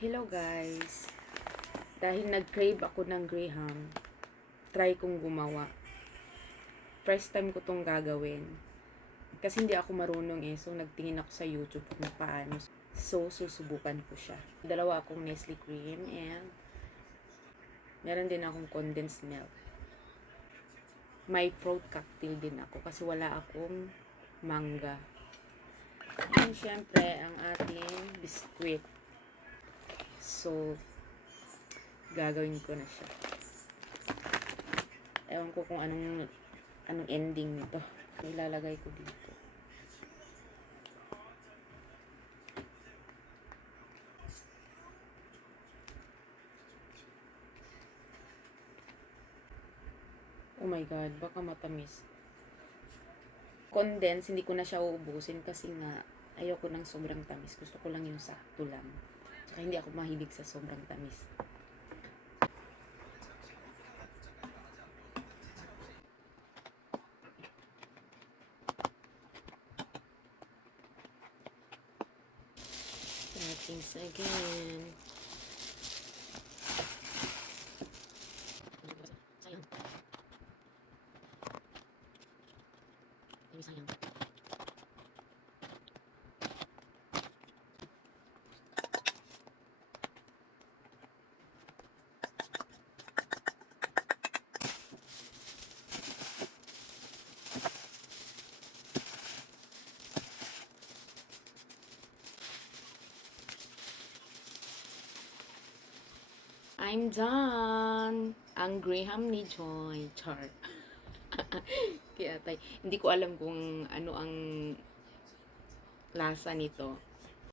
Hello guys! Dahil nag-crave ako ng Graham, try kong gumawa. First time ko tong gagawin. Kasi hindi ako marunong so nagtingin ako sa YouTube kung paano. So, susubukan ko siya. Dalawa akong Nestle cream and meron din akong condensed milk. May fruit cocktail din ako kasi wala akong mangga. And syempre, ang ating biskwit. So, gagawin ko na siya. Ewan ko kung anong ending nito. Ilalagay ko dito. Oh my God, baka matamis. Condense, hindi ko na siya uubusin kasi nga ayoko ng sobrang tamis. Gusto ko lang yung sakto lang. Tsaka hindi ako mahilig sa sobrang tamis. Things again. Sayang. Sayang. I'm done! Ang Graham ni Joy. Char. Kaya hindi ko alam kung ano ang lasa nito.